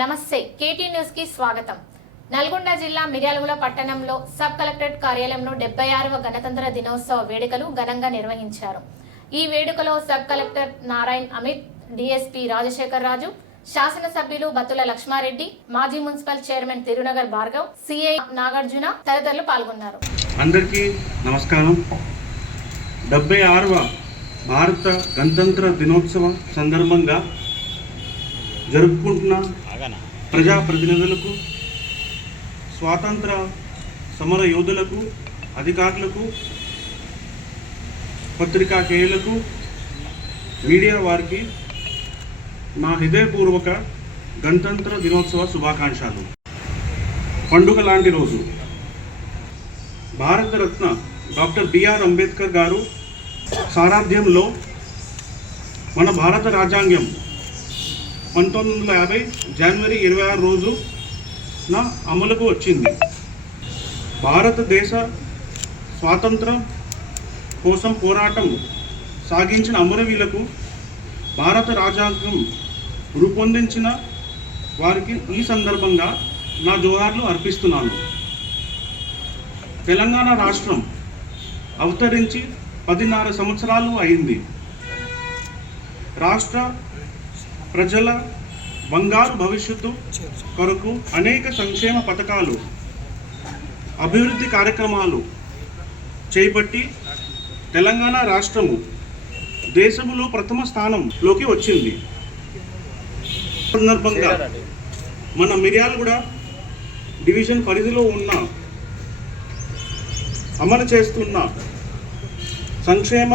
నమస్తే కేటీ న్యూస్కి స్వాగతం. నల్గొండ జిల్లా మిర్యాలగూడ పట్టణంలో సబ్ కలెక్టరేట్ కార్యాలయంలో డెబ్బై ఆరవ గణతంత్ర దినోత్సవ వేడుకలు ఘనంగా నిర్వహించారు. ఈ వేడుకలో sub collector Narayan Amit DSP Rajasekhar Raju శాసనసభ్యులు బతుల లక్ష్మారెడ్డి మాజీ municipal chairman Tirunagar Bhargav CI Nagarjuna తదితరులు పాల్గొన్నారు. అందరికీ నమస్కారం. డెబ్బై ఆరవ భారత గణతంత్ర దినోత్సవం సందర్భంగా జరుపుకుంటున్న ప్రజాప్రతినిధులకు స్వాతంత్ర సమర యోధులకు అధికారులకు పత్రికా కేయులకు మీడియా వారికి నా హృదయపూర్వక గణతంత్ర దినోత్సవ శుభాకాంక్షలు. పండుగ లాంటి రోజు. భారతరత్న డాక్టర్ బిఆర్ అంబేద్కర్ గారు సారాధ్యంలో మన భారత రాజ్యాంగం పంతొమ్మిది వందల యాభై జనవరి ఇరవై ఆరు రోజున అమలుకు వచ్చింది. భారతదేశ స్వాతంత్రం కోసం పోరాటం సాగించిన అమరవీలకు భారత రాజ్యాంగం రూపొందించిన వారికి ఈ సందర్భంగా నా జోహార్లు అర్పిస్తున్నాను. తెలంగాణ రాష్ట్రం అవతరించి పదిన్నర సంవత్సరాలు అయింది. రాష్ట్ర ప్రజల బంగారు భవిష్యత్తు కొరకు అనేక సంక్షేమ పథకాలు అభివృద్ధి కార్యక్రమాలు చేపట్టి తెలంగాణ రాష్ట్రము దేశంలో ప్రథమ స్థానంలోకి వచ్చింది. సందర్భంగా మన మిర్యాలగూడ డివిజన్ పరిధిలో ఉన్న అమలు చేస్తున్న సంక్షేమ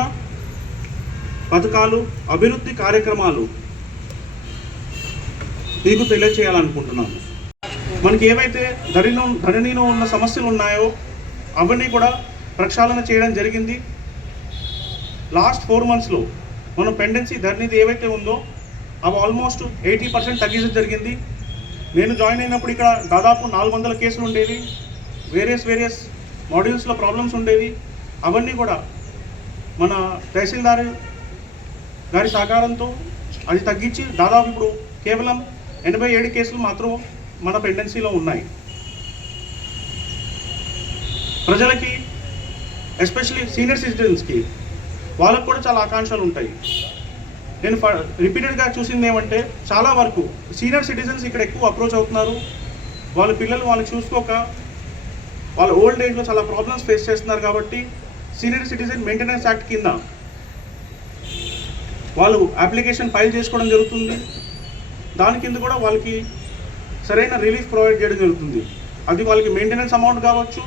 పథకాలు అభివృద్ధి కార్యక్రమాలు మీకు తెలియచేయాలనుకుంటున్నాను మనకి ఏవైతే ధరిలో ధరణిలో ఉన్న సమస్యలు ఉన్నాయో అవన్నీ కూడా ప్రక్షాళన చేయడం జరిగింది. లాస్ట్ ఫోర్ మంత్స్లో మన పెండెన్సీ ధరణిది ఏవైతే ఉందో అవి ఆల్మోస్ట్ ఎయిటీ పర్సెంట్ తగ్గించడం జరిగింది. నేను జాయిన్ అయినప్పుడు ఇక్కడ దాదాపు నాలుగు వందల కేసులు ఉండేవి. వేరియస్ వేరియస్ మాడ్యూల్స్లో ప్రాబ్లమ్స్ ఉండేవి. అవన్నీ కూడా మన తహసీల్దార్ గారి సహకారంతో అది తగ్గించి దాదాపు ఇప్పుడు కేవలం ఎనభై ఏడు కేసులు మాత్రం మన పెండెన్సీలో ఉన్నాయి. ప్రజలకి ఎస్పెషలీ సీనియర్ సిటిజన్స్కి వాళ్ళకు కూడా చాలా ఆకాంక్షలు ఉంటాయి. నేను రిపీటెడ్గా చూసింది ఏమంటే చాలా వరకు సీనియర్ సిటిజన్స్ ఇక్కడ ఎక్కువ అప్రోచ్ అవుతున్నారు. వాళ్ళ పిల్లలు వాళ్ళని చూసుకోక వాళ్ళ ఓల్డ్ ఏజ్లో చాలా ప్రాబ్లమ్స్ ఫేస్ చేస్తున్నారు కాబట్టి సీనియర్ సిటిజన్ మెయింటెనెన్స్ యాక్ట్ కింద వాళ్ళు అప్లికేషన్ ఫైల్ చేసుకోవడం జరుగుతుంది. దాని కింద కూడా వాళ్ళకి సరైన రిలీఫ్ ప్రొవైడ్ చేయడం జరుగుతుంది. అది వాళ్ళకి మెయింటెనెన్స్ అమౌంట్ కావచ్చు.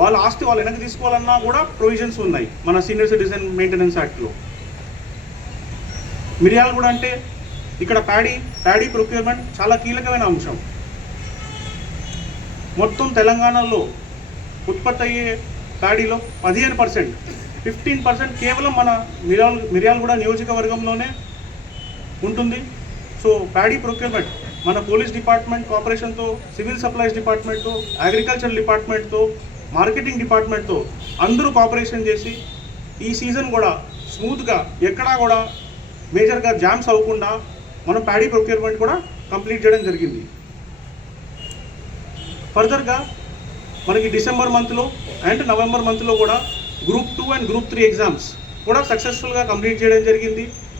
వాళ్ళ ఆస్తి వాళ్ళు వెనక్కి తీసుకోవాలన్నా కూడా ప్రొవిజన్స్ ఉన్నాయి మన సీనియర్ సిటిజన్ మెయింటెనెన్స్ యాక్ట్లో. మిరియాలు కూడా అంటే ఇక్కడ ప్యాడీ ప్యాడీ ప్రొక్యూర్మెంట్ చాలా కీలకమైన అంశం. మొత్తం తెలంగాణలో ఉత్పత్తి అయ్యే ప్యాడీలో పదిహేను పర్సెంట్ ఫిఫ్టీన్ పర్సెంట్ కేవలం మన మిరియాలు మిరియాలు కూడా నియోజకవర్గంలోనే ఉంటుంది. సో ప్యాడీ ప్రొక్యూర్మెంట్ మన పోలీస్ డిపార్ట్మెంట్ కోఆపరేషన్తో సివిల్ సప్లైస్ డిపార్ట్మెంట్తో అగ్రికల్చర్ డిపార్ట్మెంట్తో మార్కెటింగ్ డిపార్ట్మెంట్తో అందరూ కోఆపరేషన్ చేసి ఈ సీజన్ కూడా స్మూత్గా ఎక్కడా కూడా మేజర్గా జామ్స్ అవ్వకుండా మనం ప్యాడీ ప్రొక్యూర్మెంట్ కూడా కంప్లీట్ చేయడం జరిగింది. ఫర్దర్గా మనకి డిసెంబర్ మంత్లో అండ్ నవంబర్ మంత్లో కూడా group two and group three exams కూడా సక్సెస్ఫుల్గా కంప్లీట్ చేయడం జరిగింది.